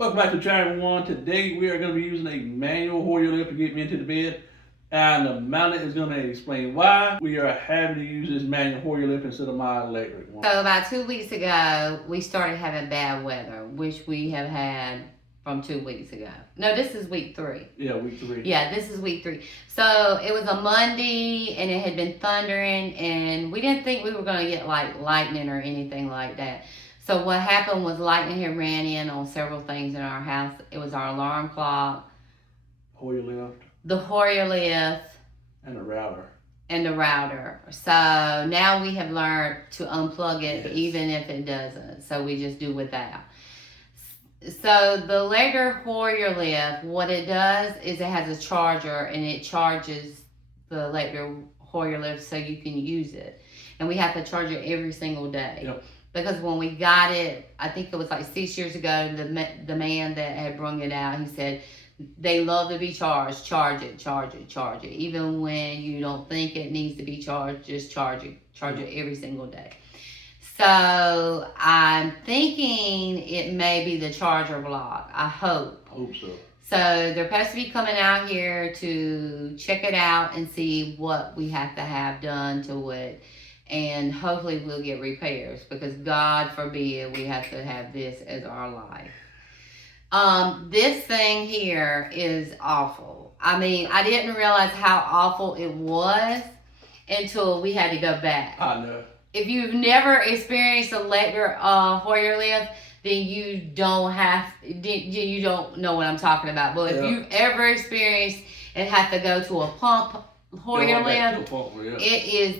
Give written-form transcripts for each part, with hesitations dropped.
Welcome back to Channel 1. Today we are going to be using a manual Hoyer lift to get me into the bed. And the mountain is going to explain why we are having to use this manual Hoyer lift instead of my electric one. So about 2 weeks ago, we started having bad weather, which we have had from 2 weeks ago. No, this is week 3. Yeah, week 3. Yeah, this is week 3. So it was a Monday, and it had been thundering, and we didn't think we were going to get like lightning or anything like that. So what happened was lightning had ran in on several things in our house. It was our alarm clock, Hoyer lift, the Hoyer lift, and the router. So now we have learned to unplug it, Yes. even if it doesn't. So we just do without. So the electric Hoyer lift, what it does is it has a charger, and it charges the electric Hoyer lift so you can use it. And we have to charge it every single day. Yep. Because when we got it, I think it was like 6 years ago, the man that had brung it out, he said, they love to be charged. Charge it. Even when you don't think it needs to be charged, just charge it. Charge it every single day. So I'm thinking it may be the charger block. I hope. Hope so. So they're supposed to be coming out here to check it out and see what we have to have done to it. And hopefully we'll get repairs, because God forbid we have to have this as our life. This thing here is awful. I mean, I didn't realize how awful it was until we had to go back. I know. If you've never experienced electric Hoyer lift, then you don't know what I'm talking about. But if you've ever experienced and have to go to a pump Hoyer lift, it is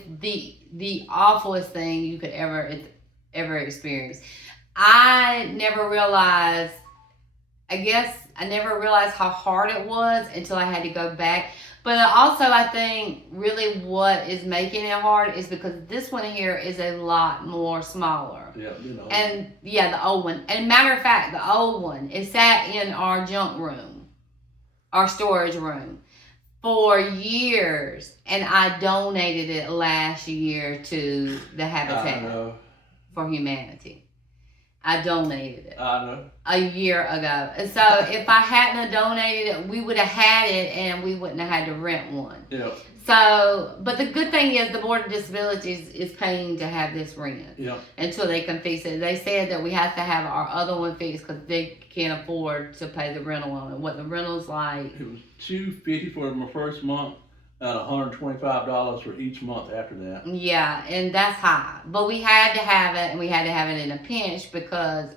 the awfulest thing you could ever experience. I never realized how hard it was until I had to go back. But also, I think really what is making it hard is because this one here is a lot more smaller. Yeah, And yeah, the old one. And matter of fact, the old one is sat in our junk room, our storage room, for years. And I donated it last year to the Habitat for Humanity. I donated it. I know. A year ago. And so if I hadn't donated it, we would have had it, and we wouldn't have had to rent one. Yeah. So, but the good thing is the Board of Disabilities is paying to have this rent until they can fix it. They said that we have to have our other one fixed because they can't afford to pay the rental on it. What the rental's like? It was $250 for my first month, and $125 for each month after that. Yeah, and that's high. But we had to have it, and we had to have it in a pinch because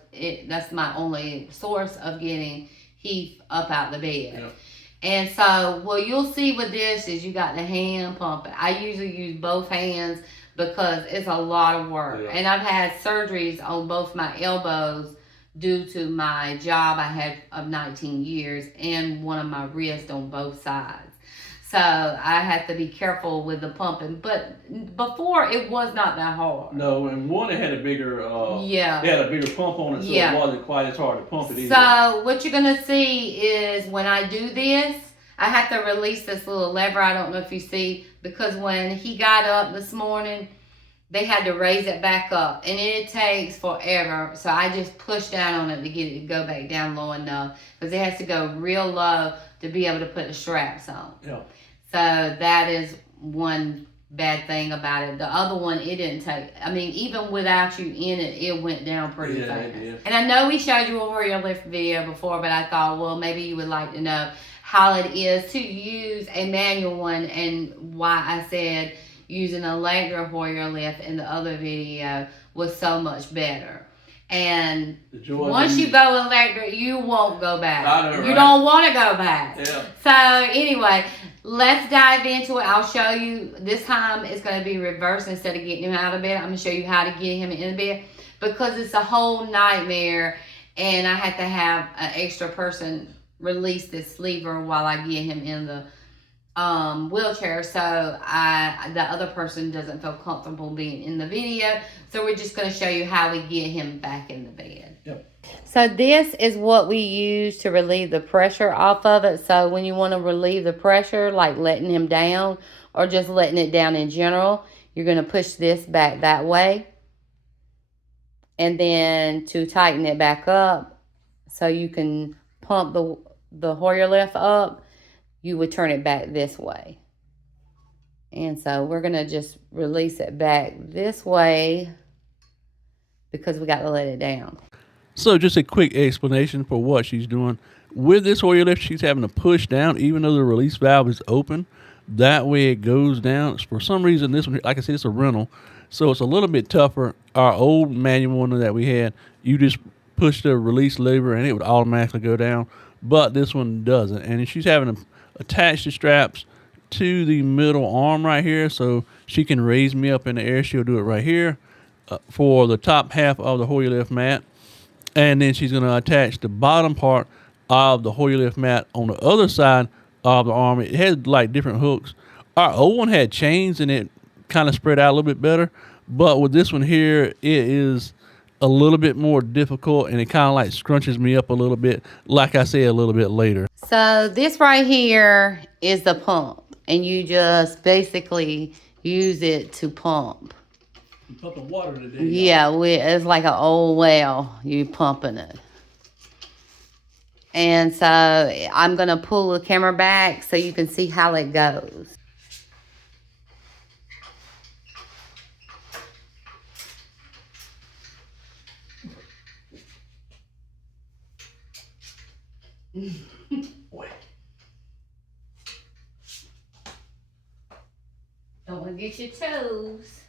that's my only source of getting Heath up out the bed. Yep. And so, what you'll see with this is you got the hand pump. I usually use both hands because it's a lot of work. Yeah. And I've had surgeries on both my elbows due to my job I had of 19 years and one of my wrists on both sides. So I had to be careful with the pumping. But before, it was not that hard. No, and one it had a bigger it had a bigger pump on it, so it wasn't quite as hard to pump it either. So what you're gonna see is when I do this, I have to release this little lever. I don't know if you see, because when he got up this morning, they had to raise it back up, and it takes forever. So I just push down on it to get it to go back down low enough, because it has to go real low to be able to put the straps on. Yeah. So that is one bad thing about it. The other one, it didn't take, I mean, even without you in it, it went down pretty fast. It did. And I know we showed you a Hoyer lift video before, but I thought, well, maybe you would like to know how it is to use a manual one, and why I said using a electric Hoyer lift in the other video was so much better. And once you go electric, you won't go back. You don't want to go back. Yeah. So anyway, let's dive into it. I'll show you. This time it's going to be reversed. Instead of getting him out of bed, I'm going to show you how to get him in bed, because it's a whole nightmare, and I have to have an extra person release this lever while I get him in the wheelchair, so the other person doesn't feel comfortable being in the video. So we're just going to show you how we get him back in the bed. Yep. So this is what we use to relieve the pressure off of it. So when you want to relieve the pressure, like letting him down or just letting it down in general, you're going to push this back that way. And then to tighten it back up, so you can pump the Hoyer lift up, you would turn it back this way. And so we're going to just release it back this way because we got to let it down. So just a quick explanation for what she's doing. With this Hoyer lift, she's having to push down even though the release valve is open. That way it goes down. For some reason, this one, like I said, it's a rental. So it's a little bit tougher. Our old manual one that we had, you just push the release lever and it would automatically go down. But this one doesn't. And she's having to attach the straps to the middle arm right here so she can raise me up in the air. She'll do it right here for the top half of the Hoyer lift mat. And then she's going to attach the bottom part of the Hoyer lift mat on the other side of the arm. It has like different hooks. Our old one had chains and it kind of spread out a little bit better. But with this one here, it is a little bit more difficult and it kind of like scrunches me up a little bit, like I said a little bit later. So this right here is the pump. And you just basically use it to pump. You pump the water today. Yeah, it's like an old well. You pumping it. And so I'm going to pull the camera back so you can see how it goes. Don't want to get your toes.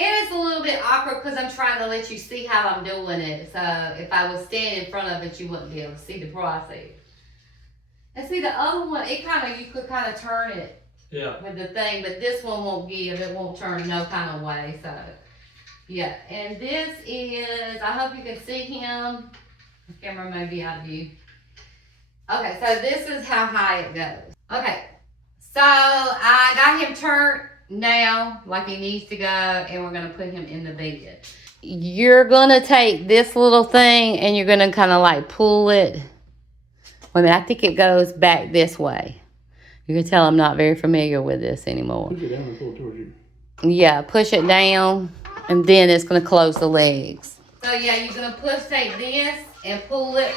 And it's a little bit awkward because I'm trying to let you see how I'm doing it. So if I was standing in front of it, you wouldn't be able to see the process. And see the other one, you could kind of turn it with the thing, but this one won't give. It won't turn no kind of way. So yeah, and this is, I hope you can see him. The camera may be out of view. Okay, so this is how high it goes. Okay, so I got him turned now like he needs to go, and we're gonna put him in the bed. You're gonna take this little thing and you're gonna kind of like pull it. Wait a minute, I think it goes back this way. You can tell I'm not very familiar with this anymore. Push it down and pull it towards you. Yeah, push it down, and then it's gonna close the legs. So yeah, you're gonna take this and pull it,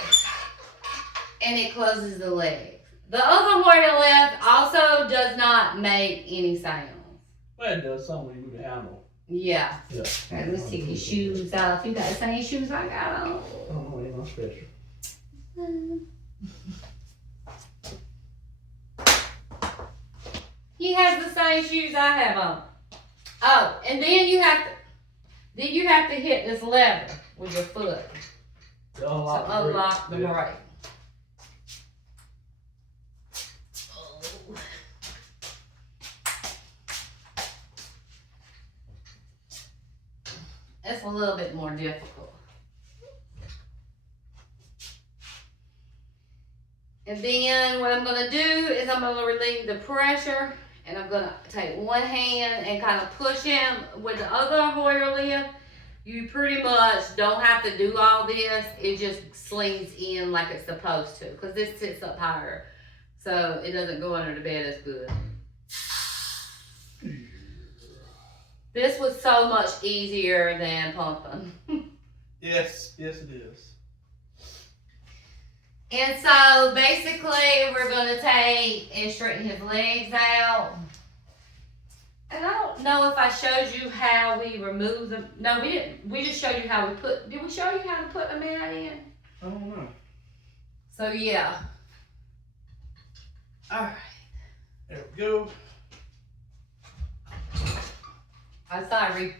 and it closes the legs. The other Hoyer lift also does not make any sound. Well, it does something when you move the handle. Yeah. Yeah. Alright, let's take your shoes off. You got the same shoes I got on. I don't know, ain't no special. He has the same shoes I have on. Oh, and then you have to hit this lever with your foot To unlock the brake. It's a little bit more difficult. And then what I'm going to do is I'm going to relieve the pressure, and I'm going to take one hand and kind of push him with the other Hoyer lift. You pretty much don't have to do all this. It just slings in like it's supposed to, because this sits up higher. So it doesn't go under the bed as good. This was so much easier than pumping. Yes, it is. And so basically we're going to take and straighten his legs out. And I don't know if I showed you how we remove them. No, we didn't. We just showed you how we put, did we show you how to put a mat in? I don't know. So yeah. All right. There we go. I'm sorry.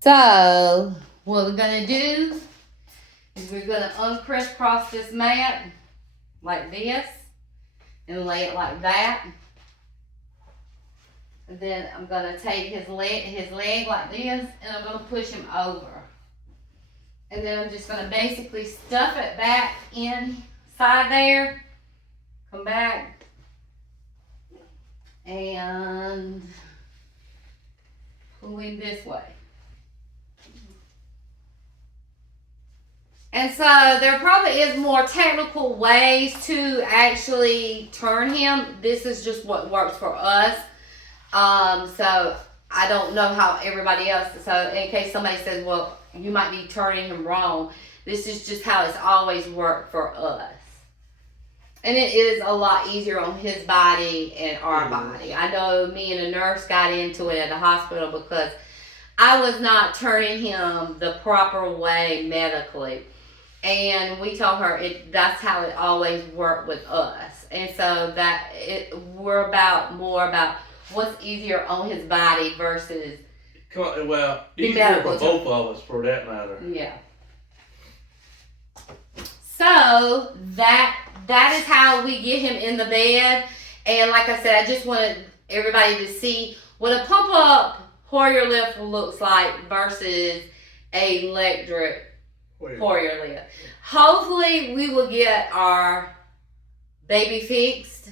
So what we're gonna do is we're gonna uncrisscross this mat like this and lay it like that. And then I'm gonna take his leg like this, and I'm gonna push him over. And then I'm just gonna basically stuff it back inside there. Come back and pull him this way. And so there probably is more technical ways to actually turn him. This is just what works for us. So I don't know how everybody else. So in case somebody says, well, you might be turning him wrong, this is just how it's always worked for us. And it is a lot easier on his body and our body. I know me and a nurse got into it at the hospital because I was not turning him the proper way medically. And we told her that's how it always worked with us. And so we're more about what's easier on his body versus easier for both of us for that matter. Yeah. So that is how we get him in the bed. And like I said, I just wanted everybody to see what a pump up Hoyer lift looks like versus a electric Hoyer lift. Hopefully we will get our baby fixed.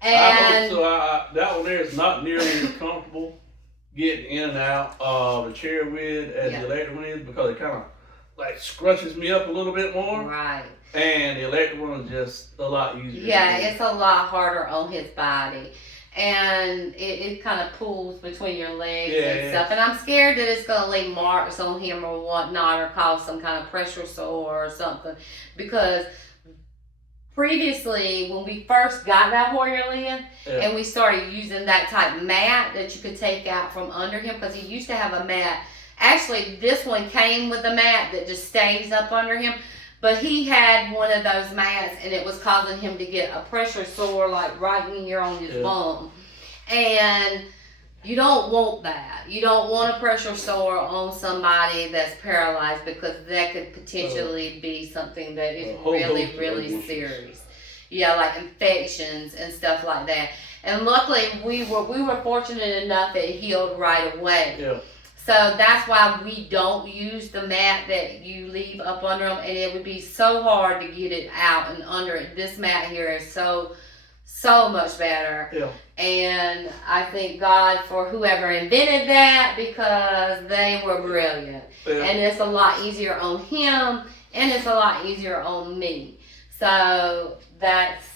And I hope so. That one there is not nearly as comfortable getting in and out of the chair with as the electric one is, because it kind of like scrunches me up a little bit more. Right. And the electric one is just a lot easier. Yeah, it's a lot harder on his body. And it kind of pulls between your legs and stuff. And I'm scared that it's going to leave marks on him or whatnot, or cause some kind of pressure sore or something. Because previously, when we first got that Hoyer lift, and we started using that type mat that you could take out from under him, because he used to have a mat. Actually, this one came with a mat that just stays up under him. But he had one of those mats, and it was causing him to get a pressure sore, like right in here on his bum. And you don't want that. You don't want a pressure sore on somebody that's paralyzed, because that could potentially be something that is really, really serious. Yeah, like infections and stuff like that. And luckily, we were fortunate enough that it healed right away. Yeah. So that's why we don't use the mat that you leave up under them, and it would be so hard to get it out and under it. This mat here is so much better. Yeah. And I thank God for whoever invented that, because they were brilliant. Yeah. And it's a lot easier on him, and it's a lot easier on me. So that's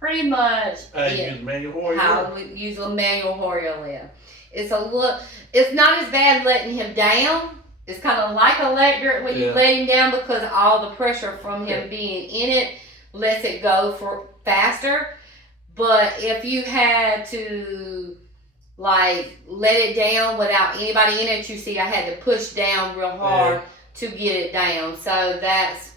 pretty much how we use a manual Hoyer lift. It's not as bad letting him down. It's kind of like electric when you let him down, because all the pressure from him being in it lets it go for faster. But if you had to like let it down without anybody in it, you see I had to push down real hard to get it down. So that's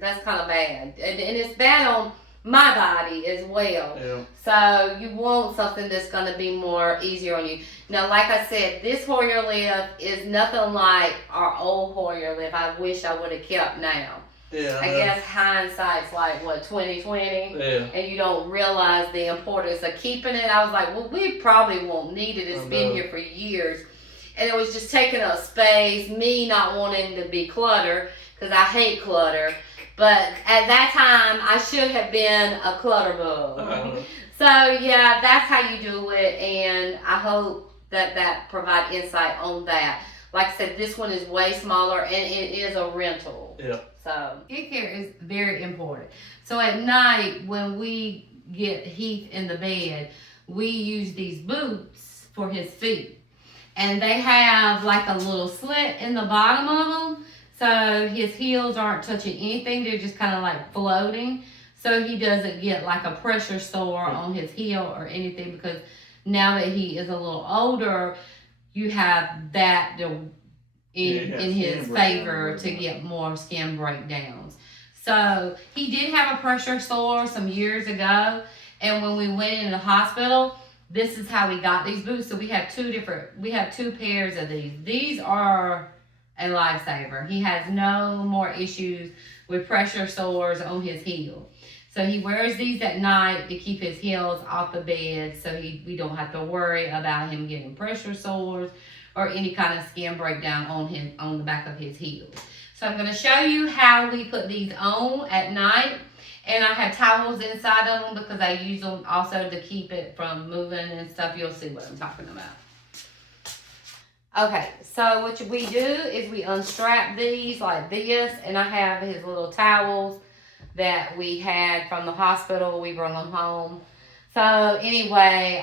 kind of bad. And it's bad on my body as well. Yeah. So you want something that's going to be more easier on you. Now, like I said, this Hoyer lift is nothing like our old Hoyer lift. I wish I would have kept now. Yeah, I guess hindsight's like 2020, and you don't realize the importance of keeping it. I was like, well, we probably won't need it. It's been here for years, and it was just taking up space. Me not wanting to be cluttered, because I hate clutter. But at that time, I should have been a clutter bug. So yeah, that's how you do it, and I hope that provides insight on that. Like I said, this one is way smaller, and it is a rental. Yeah. So skin care is very important. So at night, when we get Heath in the bed, we use these boots for his feet. And they have like a little slit in the bottom of them. So his heels aren't touching anything. They're just kind of like floating. So he doesn't get like a pressure sore on his heel or anything, because now that he is a little older, you have that in his favor to get more skin breakdowns. So he did have a pressure sore some years ago, and when we went into the hospital, this is how we got these boots. So we have two pairs of these. These are a lifesaver. He has no more issues with pressure sores on his heel. So he wears these at night to keep his heels off the bed, so we don't have to worry about him getting pressure sores or any kind of skin breakdown on the back of his heels. So I'm going to show you how we put these on at night. And I have towels inside of them because I use them also to keep it from moving and stuff. You'll see what I'm talking about. Okay, so what we do is we unstrap these like this, and I have his little towels that we had from the hospital. We brought them home. So anyway,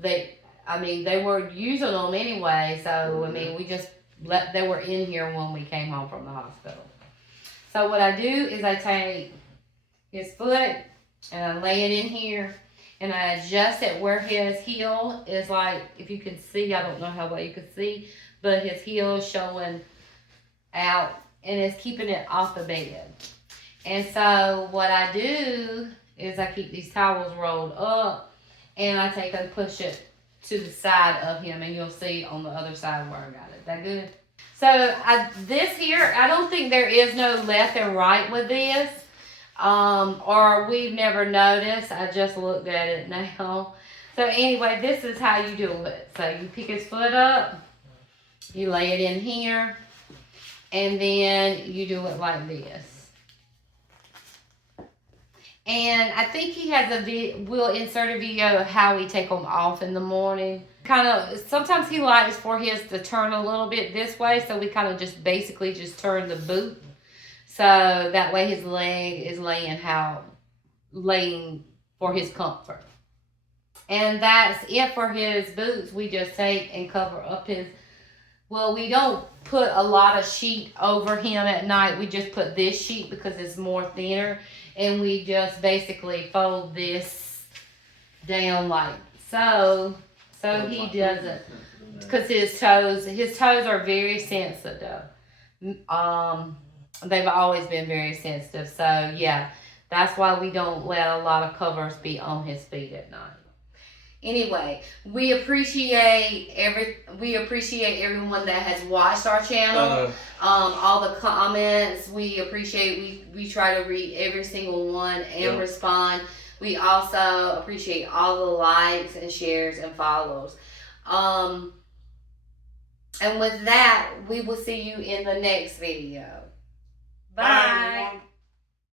they were using them anyway. So I mean, we just they were in here when we came home from the hospital. So what I do is I take his foot and I lay it in here, and I adjust it where his heel is. Like, if you can see, I don't know how well you can see, but his heel is showing out, and it's keeping it off the bed. And so what I do is I keep these towels rolled up, and I take and push it to the side of him, and you'll see on the other side where I got it. Is that good? So this here, I don't think there is no left and right with this, or we've never noticed. I just looked at it now. So anyway, this is how you do it. So you pick his foot up, you lay it in here, and then you do it like this. And I think he has we'll insert a video of how we take them off in the morning. Sometimes he likes for his to turn a little bit this way, so we kind of just basically just turn the boot. So that way his leg is laying for his comfort. And that's it for his boots. We just take and cover up we don't put a lot of sheet over him at night. We just put this sheet because it's more thinner. And we just basically fold this down like so. So he doesn't, because his toes are very sensitive. They've always been very sensitive. So yeah, that's why we don't let a lot of covers be on his feet at night. Anyway, we appreciate everyone that has watched our channel. All the comments we appreciate. We try to read every single one and respond. We also appreciate all the likes and shares and follows. And with that, we will see you in the next video. Bye.